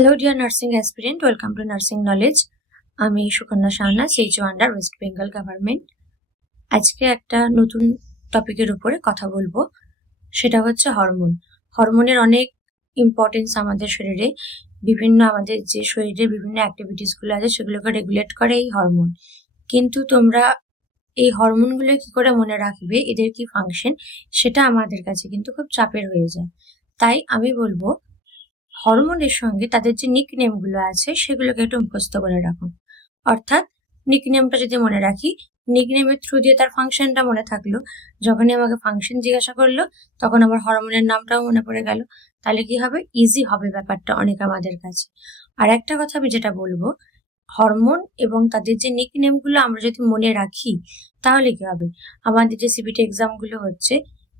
Hello dear nursing aspirant, welcome to nursing knowledge. আমি Sukanya Shahnaz, HO under West Bengal government. আজকে একটা নতুন টপিকের উপরে কথা বলবো, সেটা হচ্ছে হরমোন। হরমোনের অনেক ইম্পর্টেন্স আমাদের শরীরে। আমাদের যে শরীরে বিভিন্ন অ্যাক্টিভিটিসগুলো আছে সেগুলোকে রেগুলেট করে এই হরমোন। কিন্তু তোমরা এই হরমোনগুলো কি করে মনে রাখবে, এদের কি ফাংশন, সেটা আমাদের কাছে কিন্তু খুব চাপের হয়ে যায়। তাই আমি বলবো হরমোনের সঙ্গে তাদের যে নিকনেম গুলো আছে সেগুলোকে একটু মুখস্থ করে রাখো। অর্থাৎ নিকনেমটা যদি মনে রাখি, নিকনেমের থ্রু দিয়ে তার ফাংশনটা মনে থাকলো। যখনই আমাকে ফাংশন জিজ্ঞাসা করলো তখন আমার হরমোনের নামটাও মনে পড়ে গেল। তাহলে কি হবে, ইজি হবে ব্যাপারটা অনেক আমাদের কাছে। আর একটা কথা আমি যেটা বলবো, হরমোন এবং তাদের যে নিকনেম গুলো আমরা যদি মনে রাখি তাহলে কি হবে, আমাদের যে সিবিটি এক্সাম গুলো হচ্ছে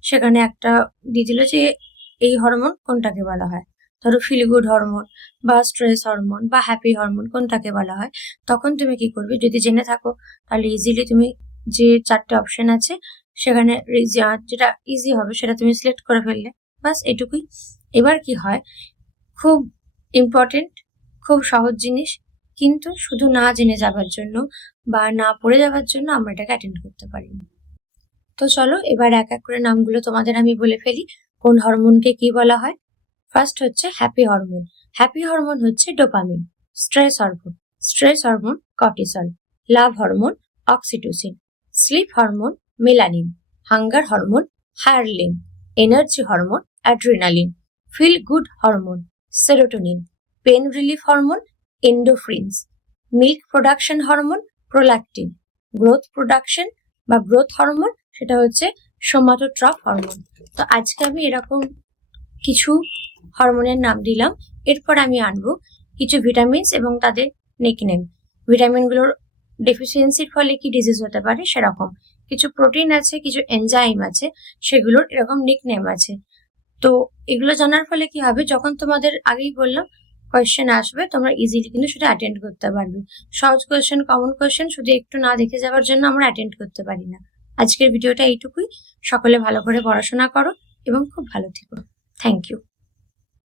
সেখানে একটা দিয়ে দিল যে এই হরমোন কোনটাকে বলা হয়। ধরো ফিল গুড হরমোন বা স্ট্রেস হরমোন বা হ্যাপি হরমোন কোনটাকে বলা হয়। তখন তুমি কি করবে, যদি জেনে থাকো তাহলে ইজিলি তুমি যে চারটে অপশন আছে সেখানে যেটা ইজি হবে সেটা তুমি সিলেক্ট করে ফেললে, বাস এটুকুই। এবার কি হয়, খুব ইম্পর্টেন্ট, খুব সহজ জিনিস, কিন্তু শুধু না জেনে যাবার জন্য বা না পড়ে যাবার জন্য আমরা এটাকে অ্যাটেন্ড করতে পারি না। তো চলো এবার এক এক করে নামগুলো তোমাদের আমি বলে ফেলি কোন হরমোনকে কি বলা হয়। ফার্স্ট হচ্ছে হ্যাপি হরমোন। হ্যাপি হরমোন হচ্ছে dopamine. Stress hormone cortisol. Love hormone oxytocin. Sleep hormone melanin. Hunger hormone ghrelin. Energy hormone adrenaline. Feel good hormone serotonin. Pain relief hormone endorphins. Milk production hormone prolactin. Growth production বা growth hormone সেটা হচ্ছে সোমাটোট্রফ hormone. তো আজকে আমি এরকম কিছু হরমোনের নাম দিলাম। এরপর আমি আনবো কিছু ভিটামিনস এবং তাদের নিকনেম। ভিটামিনগুলোর ডেফিসিয়েন্সির ফলে কি ডিজিজ হতে পারে সেরকম কিছু প্রোটিন আছে, কিছু এনজাইম আছে, সেগুলোর এরকম নিকনেম আছে। তো এগুলো জানার ফলে কি হবে, যখন তোমাদের আগেই বললাম কোয়েশ্চেন আসবে তোমরা ইজিলি কিন্তু সেটা অ্যাটেন্ড করতে পারবে। সহজ কোয়েশ্চেন, কমন কোয়েশ্চেন শুধু একটু না দেখে যাওয়ার জন্য আমরা অ্যাটেন্ড করতে পারি না। আজকের ভিডিওটা এইটুকুই। সকলে ভালো করে পড়াশোনা করো এবং খুব ভালো থেকো। Thank you.